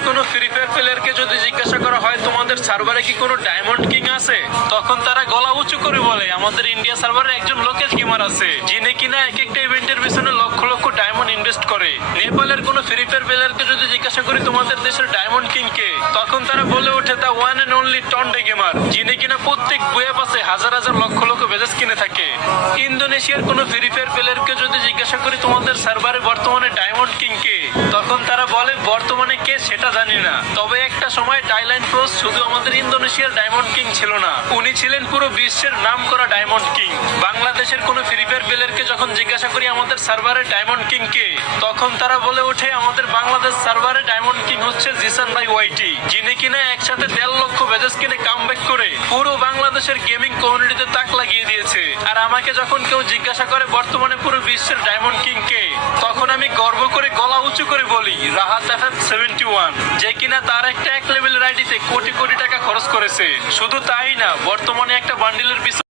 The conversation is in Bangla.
নেপালের কোনো ফ্রি ফায়ার প্লেয়ারকে যদি জিজ্ঞাসা করা হয় তোমাদের সার্ভারে কি কোনো ডায়মন্ড কিং আছে, তখন তারা গলা উঁচু করে বলে আমাদের ইন্ডিয়া সার্ভারে একজন লোকেল গেমার আছে যিনি কিনা এক একটা ইভেন্টের পিছনে লক্ষ লক্ষ ডায়মন্ড ইনভেস্ট করে। নেপালের কোনো ফ্রি ফায়ার প্লেয়ারকে যদি জিজ্ঞাসা করি তোমাদের দেশের ডায়মন্ড কিং কে, তখন তারা বলে ওঠে the one and only টন্ডে gamer, যিনি কিনা প্রত্যেক বইয়ে পাশে হাজার হাজার লক্ষ লক্ষ বেজেস কিনে থাকে। ইন্দোনেশিয়ার কোনো ফ্রি ফায়ার প্লেয়ারকে যদি জিজ্ঞাসা করি তোমাদের সার্ভারে বর্তমানে ডায়মন্ড কিং কে, তখন তারা বলে বর্তমানে কে সেটা জানি না, তবে একটা সময় টাইলাইন প্রোস শুধু আমাদের ইন্দোনেশিয়ার ডায়মন্ড কিং ছিল না, উনি ছিলেন পুরো বিশ্বের নাম করা ডায়মন্ড কিং। বাংলাদেশের কোনো ফ্রি ফায়ার প্লেয়ারকে যখন জিজ্ঞাসা করি আমাদের সার্ভারে ডায়মন্ড কিং কে, তখন তারা বলে ওঠে আমাদের বাংলাদেশ সার্ভারে ডায়মন্ড কিং হচ্ছে জিসান ভাই ওয়াইটি, যিনি কিনা একসাথে 1.5 লক্ষ বেজেস কিনে কামব্যাক করে পুরো বাংলাদেশের গেমিং কমিউনিটিতে তাক লাগিয়ে দিয়েছে। আর আমাকে যখন কেউ জিজ্ঞাসা করে বর্তমানে পুরো বিশ্বের ডায়মন্ড কিং কে, তখন আমি গর্ব করে গলা উঁচু করে বলি রাহাত এফএফ 71, যে কিনা তার একটা এক লেভেলের আইডিতে কোটি কোটি টাকা খরচ করেছে। শুধু তাই না, বর্তমানে একটা বান্ডিলের পিছনে